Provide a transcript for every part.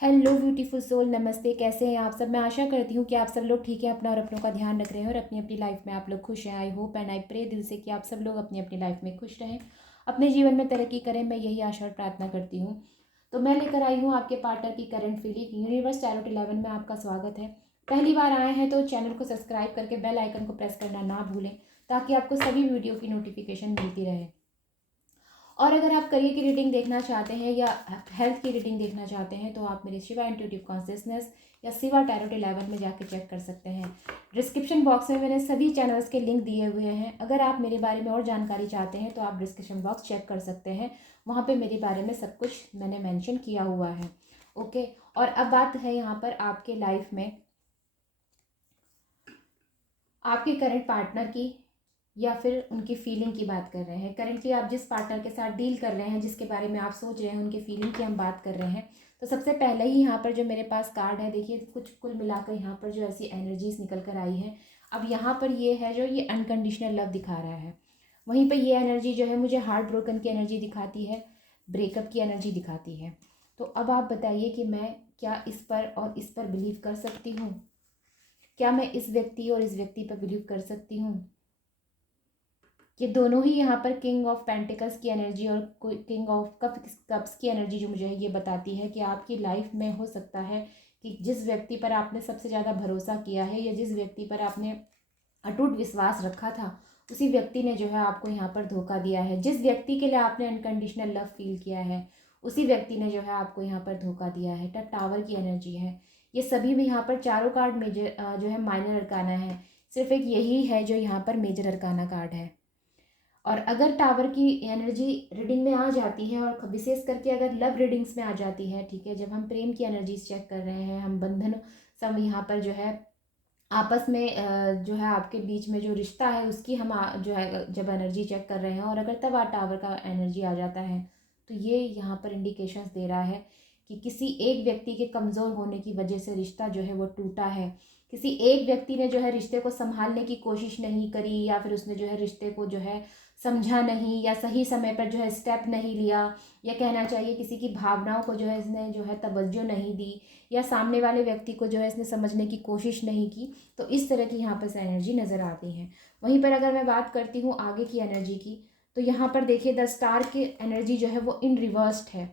Hello beautiful soul, नमस्ते। कैसे हैं आप सब? मैं आशा करती हूँ कि आप सब लोग ठीक हैं, अपना और अपनों का ध्यान रख रहे हैं और अपनी अपनी लाइफ में आप लोग खुश हैं। I hope and I pray दिल से कि आप सब लोग अपनी अपनी लाइफ में खुश रहें, अपने जीवन में तरक्की करें। मैं यही आशा और प्रार्थना करती हूँ। तो मैं लेकर आई हूँ आपके पार्टनर की करंट फीलिंग। यूनिवर्स टैरोट 11 में आपका स्वागत है। पहली बार आए हैं तो चैनल को सब्सक्राइब करके बेल आइकन को प्रेस करना ना भूलें, ताकि आपको सभी वीडियो की नोटिफिकेशन मिलती रहे। और अगर आप करियर की रीडिंग देखना चाहते हैं या हेल्थ की रीडिंग देखना चाहते हैं तो आप मेरे शिवा इंट्यूटिव कॉन्शियसनेस या शिवा टैरोट 11 में जाकर चेक कर सकते हैं। डिस्क्रिप्शन बॉक्स में मैंने सभी चैनल्स के लिंक दिए हुए हैं। अगर आप मेरे बारे में और जानकारी चाहते हैं तो आप डिस्क्रिप्शन बॉक्स चेक कर सकते हैं, वहाँ पे मेरे बारे में सब कुछ मैंने मेंशन किया हुआ है। ओके, और अब बात है यहाँ पर आपके लाइफ में आपके करंट पार्टनर की या फिर उनकी फीलिंग की बात कर रहे हैं। करेंटली आप जिस पार्टनर के साथ डील कर रहे हैं, जिसके बारे में आप सोच रहे हैं, उनकी फीलिंग की हम बात कर रहे हैं। तो सबसे पहले ही यहाँ पर जो मेरे पास कार्ड है, देखिए कुछ कुल मिलाकर यहाँ पर जो ऐसी एनर्जीज निकल कर आई है। अब यहाँ पर ये है जो ये अनकंडीशनल लव दिखा रहा है। वहीं पर ये एनर्जी जो है मुझे हार्ट ब्रोकन की एनर्जी दिखाती है, ब्रेकअप की एनर्जी दिखाती है। तो अब आप बताइए कि मैं क्या इस पर और इस पर बिलीव कर सकती हूँ? क्या मैं इस व्यक्ति और इस व्यक्ति पर बिलीव कर सकती हूँ? ये दोनों ही यहाँ पर किंग ऑफ पेंटिकल्स की एनर्जी और किंग ऑफ कप्स की एनर्जी जो मुझे ये बताती है कि आपकी लाइफ में हो सकता है कि जिस व्यक्ति पर आपने सबसे ज़्यादा भरोसा किया है या जिस व्यक्ति पर आपने अटूट विश्वास रखा था, उसी व्यक्ति ने जो है आपको यहाँ पर धोखा दिया है। जिस व्यक्ति के लिए आपने अनकंडीशनल लव फील किया है, उसी व्यक्ति ने जो है आपको यहाँ पर धोखा दिया है। टावर की एनर्जी है। ये सभी भी यहाँ पर चारों कार्ड मेजर जो है माइनर अरकाना है। सिर्फ एक यही है जो यहाँ पर मेजर अरकाना कार्ड है। और अगर टावर की एनर्जी रीडिंग में आ जाती है और विशेष करके अगर लव रीडिंग्स में आ जाती है, ठीक है, जब हम प्रेम की एनर्जीज चेक कर रहे हैं, हम बंधन सब यहाँ पर जो है आपस में जो है आपके बीच में जो रिश्ता है उसकी हम जो है जब एनर्जी चेक कर रहे हैं और अगर तब टावर का एनर्जी आ जाता है, तो ये यहाँ पर इंडिकेशंस दे रहा है कि किसी एक व्यक्ति के कमज़ोर होने की वजह से रिश्ता जो है वो टूटा है। किसी एक व्यक्ति ने जो है रिश्ते को संभालने की कोशिश नहीं करी, या फिर उसने जो है रिश्ते को जो है समझा नहीं, या सही समय पर जो है स्टेप नहीं लिया, या कहना चाहिए किसी की भावनाओं को जो है इसने जो है तवज्जो नहीं दी, या सामने वाले व्यक्ति को जो है इसने समझने की कोशिश नहीं की। तो इस तरह की यहाँ पर एनर्जी नज़र आती है। वहीं पर अगर मैं बात करती हूँ आगे की एनर्जी की, तो यहाँ पर देखिए द स्टार की एनर्जी जो है वो इन रिवर्स्ड है।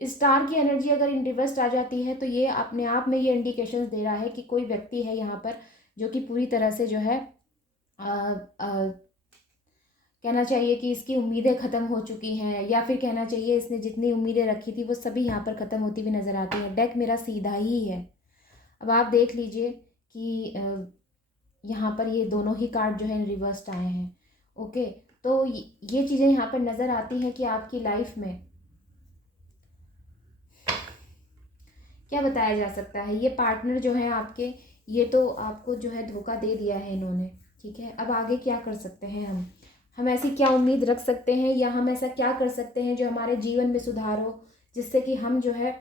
स्टार की एनर्जी अगर इन रिवर्स्ड आ जाती है तो ये अपने आप में ये इंडिकेशंस दे रहा है कि कोई व्यक्ति है यहाँ पर जो कि पूरी तरह से जो है कहना चाहिए कि इसकी उम्मीदें ख़त्म हो चुकी हैं, या फिर कहना चाहिए इसने जितनी उम्मीदें रखी थी वो सभी यहाँ पर ख़त्म होती हुई नज़र आती है। डेक मेरा सीधा ही है। अब आप देख लीजिए कि यहाँ पर ये दोनों ही कार्ड जो है रिवर्स्ड आए हैं। ओके, तो ये चीज़ें यहाँ पर नज़र आती हैं कि आपकी लाइफ में क्या बताया जा सकता है। ये पार्टनर जो है आपके, ये तो आपको जो है धोखा दे दिया है इन्होंने, ठीक है। अब आगे क्या कर सकते हैं हम ऐसी क्या उम्मीद रख सकते हैं, या हम ऐसा क्या कर सकते हैं जो हमारे जीवन में सुधार हो, जिससे कि हम जो है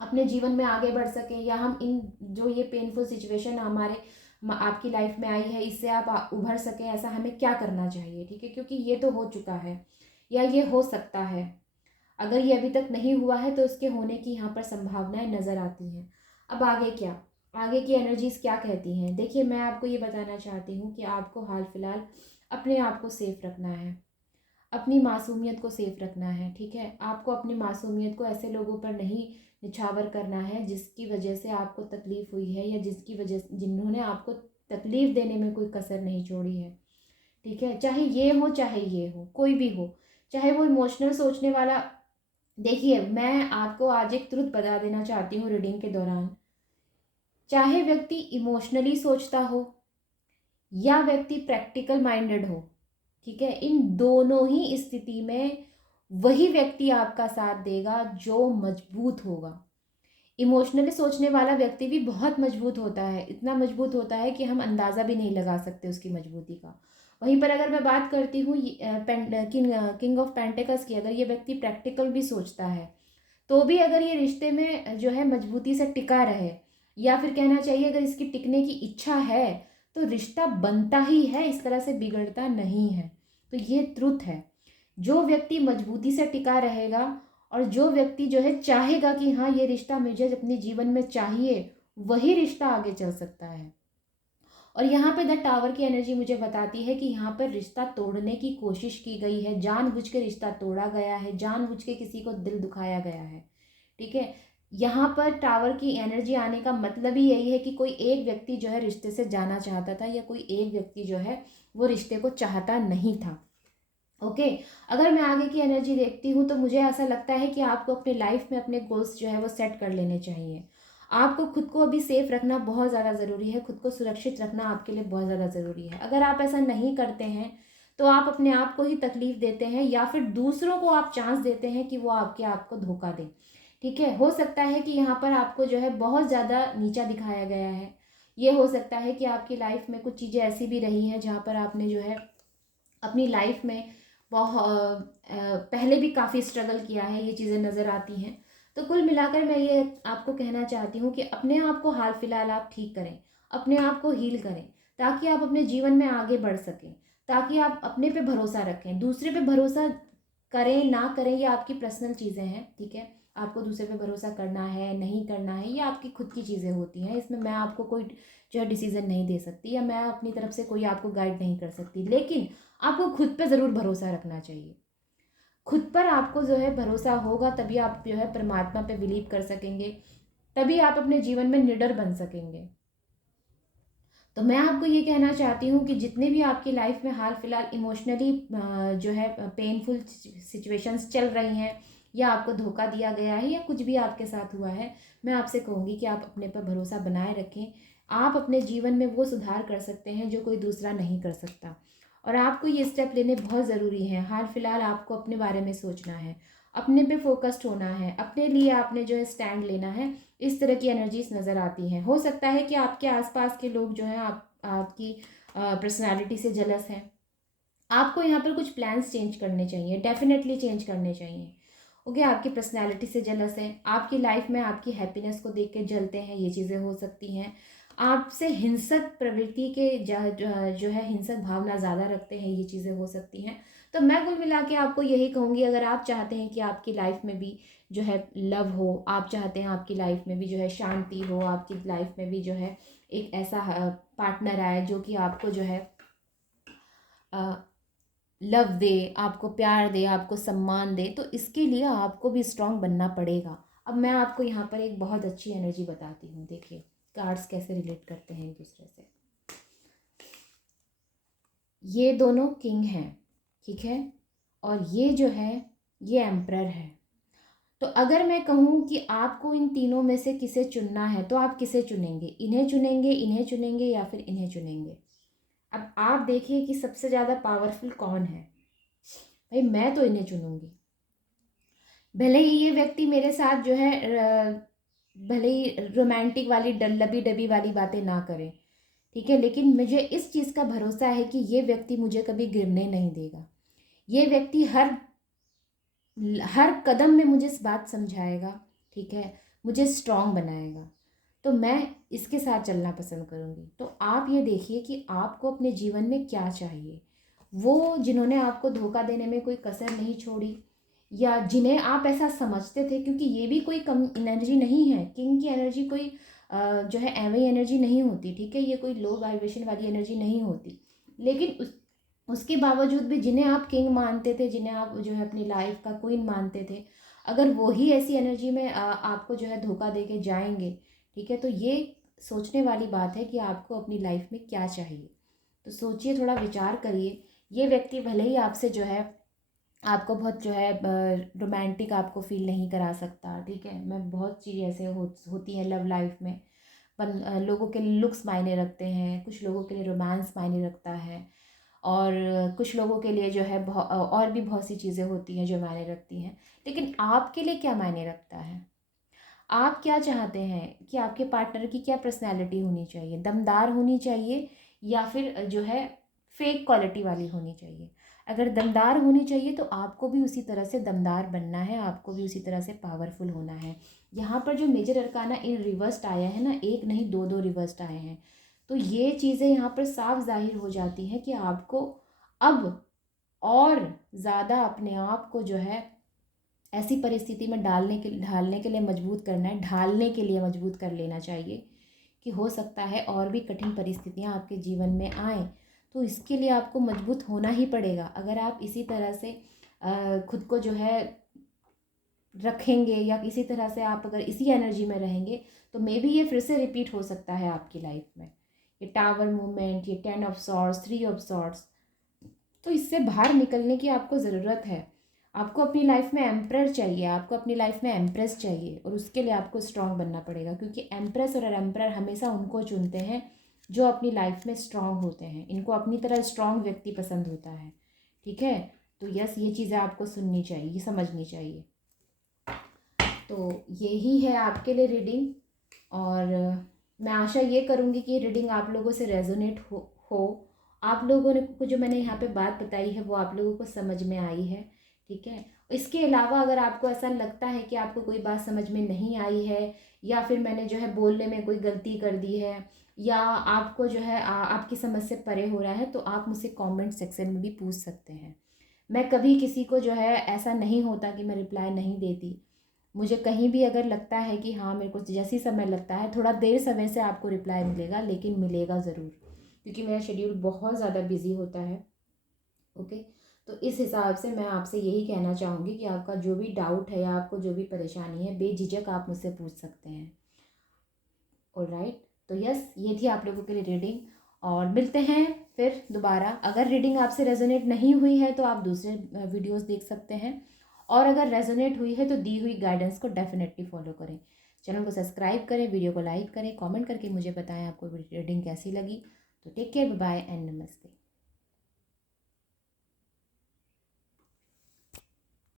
अपने जीवन में आगे बढ़ सकें, या हम इन जो ये पेनफुल सिचुएशन हमारे आपकी लाइफ में आई है इससे आप उभर सकें। ऐसा हमें क्या करना चाहिए, ठीक है, क्योंकि ये तो हो चुका है या ये हो सकता है। अगर ये अभी तक नहीं हुआ है तो उसके होने की यहाँ पर संभावनाएं नज़र आती हैं। अब आगे क्या, आगे की एनर्जीज क्या कहती हैं? देखिए मैं आपको ये बताना चाहती हूँ कि आपको हाल फिलहाल अपने आप को सेफ रखना है, अपनी मासूमियत को सेफ रखना है, ठीक है। आपको अपनी मासूमियत को ऐसे लोगों पर नहीं निछावर करना है जिसकी वजह से आपको तकलीफ़ हुई है, या जिसकी वजह जिन्होंने आपको तकलीफ़ देने में कोई कसर नहीं छोड़ी है, ठीक है। चाहे ये हो चाहे ये हो, कोई भी हो, चाहे वो इमोशनल सोचने वाला। देखिए मैं आपको आज एक ट्रुथ बता देना चाहती हूँ रीडिंग के दौरान, चाहे व्यक्ति इमोशनली सोचता हो या व्यक्ति प्रैक्टिकल माइंडेड हो, ठीक है, इन दोनों ही स्थिति में वही व्यक्ति आपका साथ देगा जो मजबूत होगा। इमोशनली सोचने वाला व्यक्ति भी बहुत मजबूत होता है, इतना मजबूत होता है कि हम अंदाज़ा भी नहीं लगा सकते उसकी मजबूती का। वहीं पर अगर मैं बात करती हूँ किंग ऑफ पेंटिकल्स की, अगर ये व्यक्ति प्रैक्टिकल भी सोचता है तो भी अगर ये रिश्ते में जो है मजबूती से टिका रहे, या फिर कहना चाहिए अगर इसकी टिकने की इच्छा है, तो रिश्ता बनता ही है, इस तरह से बिगड़ता नहीं है। तो ये ट्रुथ है। जो व्यक्ति मजबूती से टिका रहेगा और जो व्यक्ति जो है चाहेगा कि हाँ ये रिश्ता मुझे अपने जीवन में चाहिए, वही रिश्ता आगे चल सकता है। और यहाँ पे द टावर की एनर्जी मुझे बताती है कि यहाँ पर रिश्ता तोड़ने की कोशिश की गई है, जानबूझ के रिश्ता तोड़ा गया है, जानबूझ के किसी को दिल दुखाया गया है। ठीक है, यहाँ पर टावर की एनर्जी आने का मतलब ही यही है कि कोई एक व्यक्ति जो है रिश्ते से जाना चाहता था, या कोई एक व्यक्ति जो है वो रिश्ते को चाहता नहीं था। ओके, अगर मैं आगे की एनर्जी देखती हूँ तो मुझे ऐसा लगता है कि आपको अपने लाइफ में अपने गोल्स जो है वो सेट कर लेने चाहिए। आपको खुद को अभी सेफ रखना बहुत ज़्यादा ज़रूरी है, खुद को सुरक्षित रखना आपके लिए बहुत ज़्यादा ज़रूरी है। अगर आप ऐसा नहीं करते हैं तो आप अपने आप को ही तकलीफ देते हैं, या फिर दूसरों को आप चांस देते हैं कि वो आपके आप को धोखा दें। ठीक है, हो सकता है कि यहाँ पर आपको जो है बहुत ज़्यादा नीचा दिखाया गया है। ये हो सकता है कि आपकी लाइफ में कुछ चीज़ें ऐसी भी रही हैं जहाँ पर आपने जो है अपनी लाइफ में बहुत पहले भी काफ़ी स्ट्रगल किया है, ये चीज़ें नज़र आती हैं। तो कुल मिलाकर मैं ये आपको कहना चाहती हूँ कि अपने आप को हाल फिलहाल आप ठीक करें, अपने आप को हील करें, ताकि आप अपने जीवन में आगे बढ़ सकें, ताकि आप अपने पे भरोसा रखें। दूसरे पे भरोसा करें ना करें ये आपकी पर्सनल चीज़ें हैं। ठीक है, आपको दूसरे पे भरोसा करना है नहीं करना है ये आपकी खुद की चीज़ें होती हैं। इसमें मैं आपको कोई जो है डिसीज़न नहीं दे सकती, या मैं अपनी तरफ से कोई आपको गाइड नहीं कर सकती। लेकिन आपको खुद पे ज़रूर भरोसा रखना चाहिए। खुद पर आपको जो है भरोसा होगा तभी आप जो है परमात्मा पे बिलीव कर सकेंगे, तभी आप अपने जीवन में निडर बन सकेंगे। तो मैं आपको ये कहना चाहती हूँ कि जितने भी आपकी लाइफ में हाल फिलहाल इमोशनली जो है पेनफुल सिचुएशंस चल रही हैं, या आपको धोखा दिया गया है, या कुछ भी आपके साथ हुआ है, मैं आपसे कहूँगी कि आप अपने पर भरोसा बनाए रखें। आप अपने जीवन में वो सुधार कर सकते हैं जो कोई दूसरा नहीं कर सकता, और आपको ये स्टेप लेने बहुत ज़रूरी हैं। हाल फिलहाल आपको अपने बारे में सोचना है, अपने पे फोकस्ड होना है, अपने लिए आपने जो है स्टैंड लेना है। इस तरह की एनर्जीज नज़र आती हैं। हो सकता है कि आपके आसपास के लोग जो हैं आपकी पर्सनालिटी से जलस हैं। आपको यहाँ पर कुछ प्लान्स चेंज करने चाहिए, डेफिनेटली चेंज करने चाहिए। ओके, आपकी पर्सनालिटी से जलस है, आपकी लाइफ में आपकी हैप्पीनेस को देख के जलते हैं, ये चीज़ें हो सकती हैं। आपसे हिंसक प्रवृत्ति के जो है हिंसक भावना ज़्यादा रखते हैं, ये चीज़ें हो सकती हैं। तो मैं कुल मिला के आपको यही कहूँगी, अगर आप चाहते हैं कि आपकी लाइफ में भी जो है लव हो, आप चाहते हैं आपकी लाइफ में भी जो है शांति हो, आपकी लाइफ में भी जो है एक ऐसा पार्टनर आए जो कि आपको जो है लव दे, आपको प्यार दे, आपको सम्मान दे, तो इसके लिए आपको भी स्ट्रांग बनना पड़ेगा। अब मैं आपको यहाँ पर एक बहुत अच्छी एनर्जी बताती हूँ। देखिए कार्ड्स कैसे रिलेट करते हैं एक दूसरे से। ये दोनों किंग हैं, ठीक है, और ये जो है ये एम्परर है। तो अगर मैं कहूँ कि आपको इन तीनों में से किसे चुनना है तो आप किसे चुनेंगे? इन्हें चुनेंगे, इन्हें चुनेंगे, या फिर इन्हें चुनेंगे? अब आप देखिए कि सबसे ज़्यादा पावरफुल कौन है। भाई मैं तो इन्हें चुनूंगी। भले ही ये व्यक्ति मेरे साथ जो है भले ही रोमांटिक वाली लबी डबी वाली बातें ना करे, ठीक है, लेकिन मुझे इस चीज़ का भरोसा है कि ये व्यक्ति मुझे कभी गिरने नहीं देगा। ये व्यक्ति हर हर कदम में मुझे इस बात समझाएगा, ठीक है, मुझे स्ट्रांग बनाएगा। तो मैं इसके साथ चलना पसंद करूँगी। तो आप ये देखिए कि आपको अपने जीवन में क्या चाहिए। वो जिन्होंने आपको धोखा देने में कोई कसर नहीं छोड़ी, या जिन्हें आप ऐसा समझते थे, क्योंकि ये भी कोई कम एनर्जी नहीं है। किंग की एनर्जी कोई जो है एवं एनर्जी नहीं होती, ठीक है, ये कोई लो वाइब्रेशन वाली एनर्जी नहीं होती। लेकिन उसके बावजूद भी जिन्हें आप किंग मानते थे, जिन्हें आप जो है अपनी लाइफ का क्वीन मानते थे, अगर वो ही ऐसी एनर्जी में आपको जो है धोखा दे के जाएंगे, ठीक है, तो ये सोचने वाली बात है कि आपको अपनी लाइफ में क्या चाहिए। तो सोचिए, थोड़ा विचार करिए। ये व्यक्ति भले ही आपसे जो है आपको बहुत जो है रोमांटिक आपको फील नहीं करा सकता, ठीक है, मैं बहुत चीज़ ऐसे होती हैं लव लाइफ में। पर लोगों के लिए लुक्स मायने रखते हैं, कुछ लोगों के लिए रोमांस मायने रखता है, और कुछ लोगों के लिए जो है और भी बहुत सी चीज़ें होती हैं जो मायने रखती हैं। लेकिन आपके लिए क्या मायने रखता है? आप क्या चाहते हैं कि आपके पार्टनर की क्या पर्सनैलिटी होनी चाहिए? दमदार होनी चाहिए, या फिर जो है फेक क्वालिटी वाली होनी चाहिए? अगर दमदार होनी चाहिए तो आपको भी उसी तरह से दमदार बनना है, आपको भी उसी तरह से पावरफुल होना है। यहाँ पर जो मेजर अरकाना इन रिवर्स्ड आया है ना, एक नहीं दो दो रिवर्स्ड आए हैं, तो ये चीज़ें यहाँ पर साफ जाहिर हो जाती हैं कि आपको अब और ज़्यादा अपने आप को जो है ऐसी परिस्थिति में ढालने के लिए मजबूत करना है, ढालने के लिए मजबूत कर लेना चाहिए कि हो सकता है और भी कठिन परिस्थितियाँ आपके जीवन में आएँ, तो इसके लिए आपको मजबूत होना ही पड़ेगा। अगर आप इसी तरह से खुद को जो है रखेंगे या किसी तरह से आप अगर इसी एनर्जी में रहेंगे, तो मे बी ये फिर से रिपीट हो सकता है आपकी लाइफ में। ये टावर मूवमेंट, ये 10 ऑफ सॉर्ड्स, 3 ऑफ सॉर्ड्स, तो इससे बाहर निकलने की आपको ज़रूरत है। आपको अपनी लाइफ में एम्परर चाहिए, आपको अपनी लाइफ में एम्प्रेस चाहिए, और उसके लिए आपको स्ट्रांग बनना पड़ेगा, क्योंकि एम्प्रेस और एम्परर हमेशा उनको चुनते हैं जो अपनी लाइफ में स्ट्रांग होते हैं। इनको अपनी तरह स्ट्रांग व्यक्ति पसंद होता है, ठीक है। तो यस, ये चीज़ें आपको सुननी चाहिए, ये समझनी चाहिए। तो यही है आपके लिए रीडिंग, और मैं आशा ये करूँगी कि रीडिंग आप लोगों से रेजोनेट हो। आप लोगों ने को जो मैंने यहाँ पे बात बताई है वो आप लोगों को समझ में आई है, ठीक है। इसके अलावा अगर आपको ऐसा लगता है कि आपको कोई बात समझ में नहीं आई है, या फिर मैंने जो है बोलने में कोई गलती कर दी है, या आपको जो है आपकी समझ से परे हो रहा है, तो आप मुझसे कमेंट सेक्शन में भी पूछ सकते हैं। मैं कभी किसी को जो है ऐसा नहीं होता कि मैं रिप्लाई नहीं देती। मुझे कहीं भी अगर लगता है कि हाँ मेरे को जैसी समय लगता है, थोड़ा देर समय से आपको रिप्लाई मिलेगा, लेकिन मिलेगा ज़रूर, क्योंकि मेरा शेड्यूल बहुत ज़्यादा बिजी होता है। ओके, तो इस हिसाब से मैं आपसे यही कहना चाहूँगी कि आपका जो भी डाउट है या आपको जो भी परेशानी है, बेझिझक आप मुझसे पूछ सकते हैं। ऑलराइट, तो यस, ये थी आप लोगों के लिए रीडिंग, और मिलते हैं फिर दोबारा। अगर रीडिंग आपसे रेजोनेट नहीं हुई है तो आप दूसरे वीडियोस देख सकते हैं, और अगर रेजोनेट हुई है तो दी हुई गाइडेंस को डेफिनेटली फॉलो करें। चैनल को सब्सक्राइब करें, वीडियो को लाइक करें, कमेंट करके मुझे बताएं आपको रीडिंग कैसी लगी। तो टेक केयर, बाय एंड नमस्ते।